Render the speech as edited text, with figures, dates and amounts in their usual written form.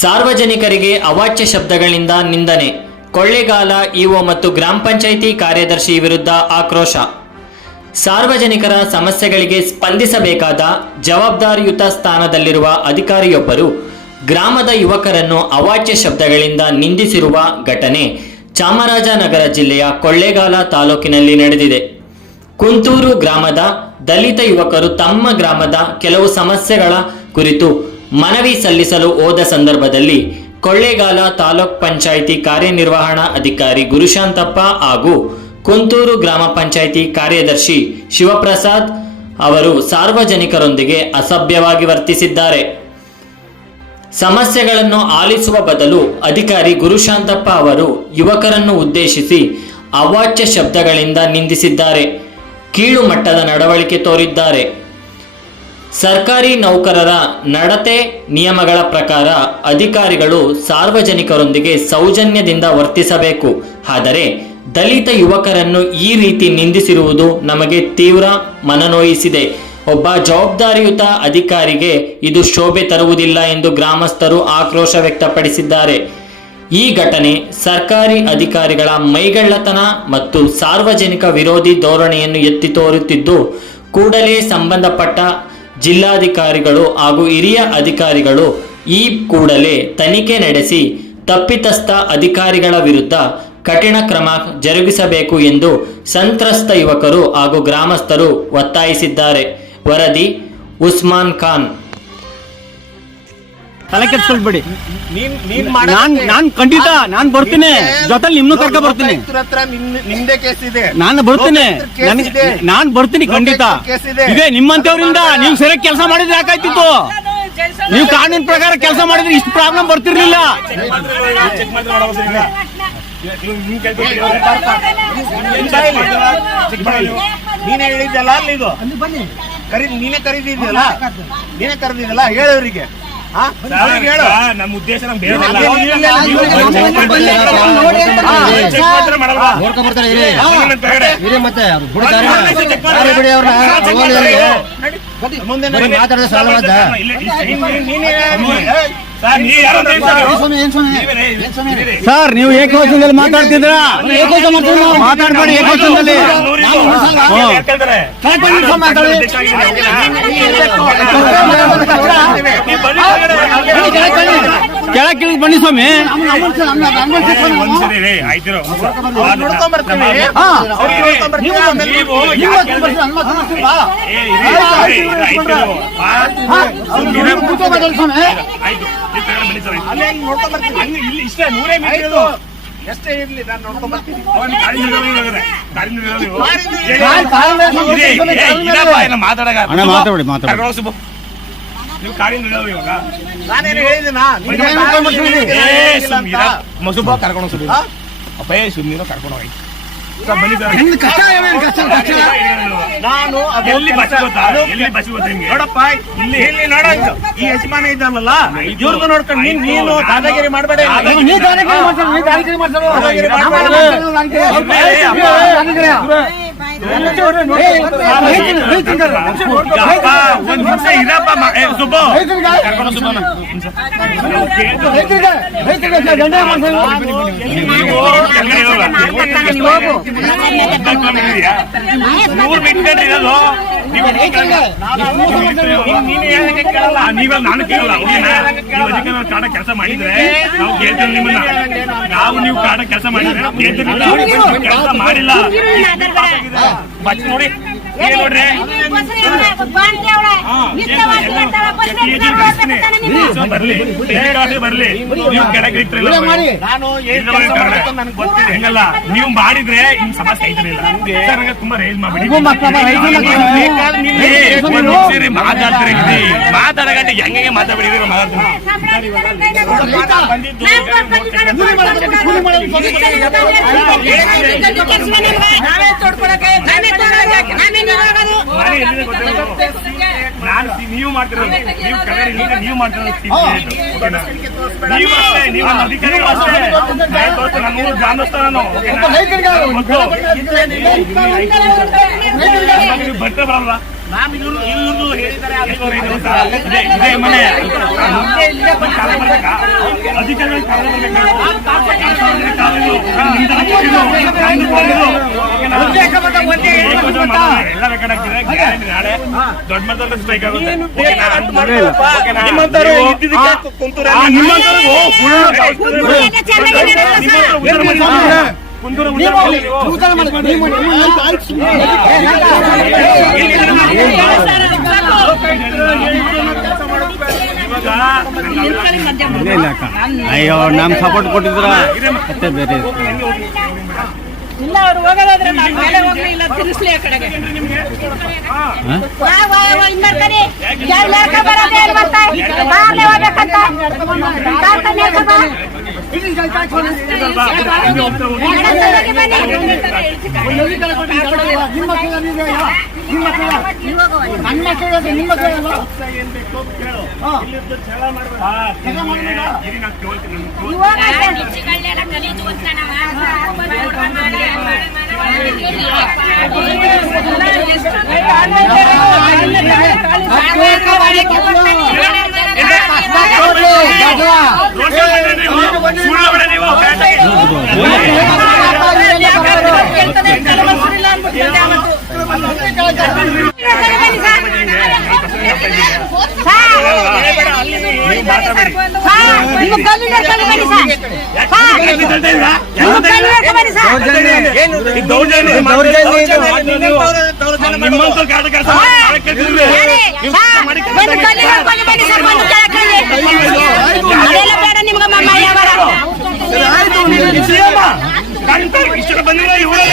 ಸಾರ್ವಜನಿಕರಿಗೆ ಅವಾಚ್ಯ ಶಬ್ದಗಳಿಂದ ನಿಂದನೆ. ಕೊಳ್ಳೇಗಾಲ ಇಒ ಮತ್ತು ಗ್ರಾಮ ಪಂಚಾಯಿತಿ ಕಾರ್ಯದರ್ಶಿ ವಿರುದ್ಧ ಆಕ್ರೋಶ. ಸಾರ್ವಜನಿಕರ ಸಮಸ್ಯೆಗಳಿಗೆ ಸ್ಪಂದಿಸಬೇಕಾದ ಜವಾಬ್ದಾರಿಯುತ ಸ್ಥಾನದಲ್ಲಿರುವ ಅಧಿಕಾರಿಯೊಬ್ಬರು ಗ್ರಾಮದ ಯುವಕರನ್ನು ಅವಾಚ್ಯ ಶಬ್ದಗಳಿಂದ ನಿಂದಿಸಿರುವ ಘಟನೆ ಚಾಮರಾಜನಗರ ಜಿಲ್ಲೆಯ ಕೊಳ್ಳೇಗಾಲ ತಾಲೂಕಿನಲ್ಲಿ ನಡೆದಿದೆ. ಕುಂತೂರು ಗ್ರಾಮದ ದಲಿತ ಯುವಕರು ತಮ್ಮ ಗ್ರಾಮದ ಕೆಲವು ಸಮಸ್ಯೆಗಳ ಕುರಿತು ಮನವಿ ಸಲ್ಲಿಸಲು ಹೋದ ಸಂದರ್ಭದಲ್ಲಿ ಕೊಳ್ಳೇಗಾಲ ತಾಲೂಕ್ ಪಂಚಾಯಿತಿ ಕಾರ್ಯನಿರ್ವಹಣಾ ಅಧಿಕಾರಿ ಗುರುಶಾಂತಪ್ಪ ಹಾಗೂ ಕುಂತೂರು ಗ್ರಾಮ ಪಂಚಾಯಿತಿ ಕಾರ್ಯದರ್ಶಿ ಶಿವಪ್ರಸಾದ್ ಅವರು ಸಾರ್ವಜನಿಕರೊಂದಿಗೆ ಅಸಭ್ಯವಾಗಿ ವರ್ತಿಸಿದ್ದಾರೆ. ಸಮಸ್ಯೆಗಳನ್ನು ಆಲಿಸುವ ಬದಲು ಅಧಿಕಾರಿ ಗುರುಶಾಂತಪ್ಪ ಅವರು ಯುವಕರನ್ನು ಉದ್ದೇಶಿಸಿ ಅವಾಚ್ಯ ಶಬ್ದಗಳಿಂದ ನಿಂದಿಸಿದ್ದಾರೆ. ಕೀಳು ಮಟ್ಟದ ನಡವಳಿಕೆ ತೋರಿದ್ದಾರೆ. ಸರ್ಕಾರಿ ನೌಕರರ ನಡತೆ ನಿಯಮಗಳ ಪ್ರಕಾರ ಅಧಿಕಾರಿಗಳು ಸಾರ್ವಜನಿಕರೊಂದಿಗೆ ಸೌಜನ್ಯದಿಂದ ವರ್ತಿಸಬೇಕು. ಆದರೆ ದಲಿತ ಯುವಕರನ್ನು ಈ ರೀತಿ ನಿಂದಿಸಿರುವುದು ನಮಗೆ ತೀವ್ರ ಮನನೋಯಿಸಿದೆ. ಒಬ್ಬ ಜವಾಬ್ದಾರಿಯುತ ಅಧಿಕಾರಿಗೆ ಇದು ಶೋಭೆ ತರುವುದಿಲ್ಲ ಎಂದು ಗ್ರಾಮಸ್ಥರು ಆಕ್ರೋಶ ವ್ಯಕ್ತಪಡಿಸಿದ್ದಾರೆ. ಈ ಘಟನೆ ಸರ್ಕಾರಿ ಅಧಿಕಾರಿಗಳ ಮೈಗಳ್ಳತನ ಮತ್ತು ಸಾರ್ವಜನಿಕ ವಿರೋಧಿ ಧೋರಣೆಯನ್ನು ಎತ್ತಿ ತೋರುತ್ತಿದ್ದು, ಕೂಡಲೇ ಸಂಬಂಧಪಟ್ಟ ಜಿಲ್ಲಾಧಿಕಾರಿಗಳು ಹಾಗೂ ಹಿರಿಯ ಅಧಿಕಾರಿಗಳು ಈ ಕೂಡಲೇ ತನಿಖೆ ನಡೆಸಿ ತಪ್ಪಿತಸ್ಥ ಅಧಿಕಾರಿಗಳ ವಿರುದ್ಧ ಕಠಿಣ ಕ್ರಮ ಜರುಗಿಸಬೇಕು ಎಂದು ಸಂತ್ರಸ್ತ ಯುವಕರು ಹಾಗೂ ಗ್ರಾಮಸ್ಥರು ಒತ್ತಾಯಿಸಿದ್ದಾರೆ. ವರದಿ ಉಸ್ಮಾನ್ ಖಾನ್. ತಲೆ ಕೆಡಿಸ್ಕೊಳ್ಬೇಡಿ. ನಾನ್ ಖಂಡಿತ ನಾನ್ ಬರ್ತೀನಿ, ಜೊತೆಲಿ ನಿಮ್ನು ಕರ್ಕ ಬರ್ತೀನಿ. ನಾನು ಬರ್ತೀನಿ, ನಾನ್ ಬರ್ತೀನಿ ಖಂಡಿತ. ಇದೆ ನಿಮ್ಮಂತವ್ರಿಂದ ನೀವು ಸರಿಯಾಗಿ ಕೆಲಸ ಮಾಡಿದ್ರೆ ಯಾಕಾಯ್ತಿತ್ತು? ನೀವು ಕಾನೂನು ಪ್ರಕಾರ ಕೆಲಸ ಮಾಡಿದ್ರೆ ಇಷ್ಟು ಪ್ರಾಬ್ಲಮ್ ಬರ್ತಿರ್ಲಿಲ್ಲ. ನೀನೇ ಹೇಳಿದ್ದಲ್ಲ ಅಲ್ಲಿ ಇದು ನೀನೇ ಕರೀದಿದ್ಯಲ್ಲ, ನೀನೇ ಕರೆದಿದ್ದಲ್ಲ ಹೇಳೋರಿಗೆ. ನಮ್ಮ ಉದ್ದೇಶ ಸರ್, ನೀವು ಏಕವಚನದಲ್ಲಿ ಮಾತಾಡ್ತಿದ್ರ? ಮಾತಾಡ್ಬೇಡಿ ಏಕವಚನದಲ್ಲಿ. ಕೆಳಗೆ ಬನ್ನಿ ಸ್ವಾಮಿ. ಇಷ್ಟೇ 100 ಮೀಟರ್ ಎಷ್ಟೇ ಇರ್ಲಿ, ನಾನು ನೋಡ್ಕೊಂಡ್ ಬರ್ತೀನಿ. ನೀವು ಕಾರ್ಯನಿರ್ವಹ ಇವಾಗ ನಾನೇನು ಹೇಳಿದ್ದೀನಾ? ಮಸುಬ ಕರ್ಕೊಂಡು ಅಪ್ಪಯ್ಯ ಸುಮ್ಮನೆ ಕರ್ಕೊಂಡು ಹೋಗಿ ನಾನು ಎಲ್ಲಿ ಬಸ್ ಗೊತ್ತಾ? ಎಲ್ಲಿ ಬಸ್ ಗೊತ್ತಾ ನಿಮ್ಗೆ? ನೋಡಪ್ಪ, ಇಲ್ಲಿ ನೋಡ, ಈ ಯಜಮಾನ ಇದ್ದಾನಲ್ಲ, ಇವ್ರಿಗೂ ನೋಡ್ಕೊಂಡು ನೀನು ದಾದಾಗಿರಿ ಮಾಡಬೇಡ. ಒಂದ್ ನಿಮಿಷ ಇರಪ್ಪ ಸುಬ್ಬ ಕರ್ಕೊಂಡು ನಾನು ಕೇಳಲ್ಲ. ನೀವು ಕಾಡ ಕೆಲಸ ಮಾಡಿದ್ರೆ ನಾವು ಕೇಳ್ತೇವೆ ನಿಮ್ಮನ್ನ. ನೀವು ಕಾಡ ಕೆಲಸ ಮಾಡಿದ್ರೆ ನಾವು ಕೇಳ್ತೇವೆ. ಕೆಲಸ ಮಾಡಿಲ್ಲ ಬಚ್ ನೋಡಿ ನೋಡ್ರಿ. ಬರ್ಲಿ ಬರ್ಲಿ, ನೀವು ಕೆಳಗೆ ಹೆಂಗಲ್ಲ, ನೀವು ಮಾಡಿದ್ರೆ ಇನ್ ಸಮಸ್ಯೆ ಐತಿರಲಿಲ್ಲ. ತುಂಬಾ ರೇಜ್ ಮಾಡ್ಬಿಡಿ, ಮಾತಾಡಗಂಟೆ ಹೆಂಗೆ ಮಾತಾಡ್ಬಿಡಿ. ನೀವು ಮಾಡ್ತಿರೋದು, ನೀವು ಮಾಡ್ತಿರೋದು ನೀವು ಅಧಿಕಾರಿಗಳು ಅಷ್ಟೇ. ನಾನು ಗ್ರಾಮಸ್ಥ, ನಾನು ಬರ್ತಾ ಬರಲ್ಲ. ಇವ್ರದ್ದು ಹೇಳಿದ್ದಾರೆ ಇದೇ ಮನೆ ಕಾಲ ಬರ್ಬೇಕಾ ಅಧಿಕಾರಿಗಳು ಕಾಲ ಎಲ್ಲ ರೆಕಾರ್ಡ್ ಆಗ್ತಿದೆ ನಾಳೆ ದೊಡ್ಡ ಮಟ್ಟದಲ್ಲಿ ಸ್ಟ್ರೈಕ್ ಆಗುತ್ತೆ ಅಯ್ಯೋ ನಮ್ ಸಪೋರ್ಟ್ ಕೊಟ್ಟಿದ್ರ ಮತ್ತೆ ಬೇರೆ ಇಲ್ಲ ಅವ್ರು ಹೋಗೋದಾದ್ರೆ ನಾನು ಮೇಲೆ ಹೋಗ್ಲಿ ಇಲ್ಲ ತಿರ್ಸ್ಲಿ ಆ ಕಡೆಗೆ ನಿಮ್ಮಂತ ಕಾಡ ಕೆಲಸ ಇಷ್ಟ ಬಂದಿಲ್ಲ ಇವರೇ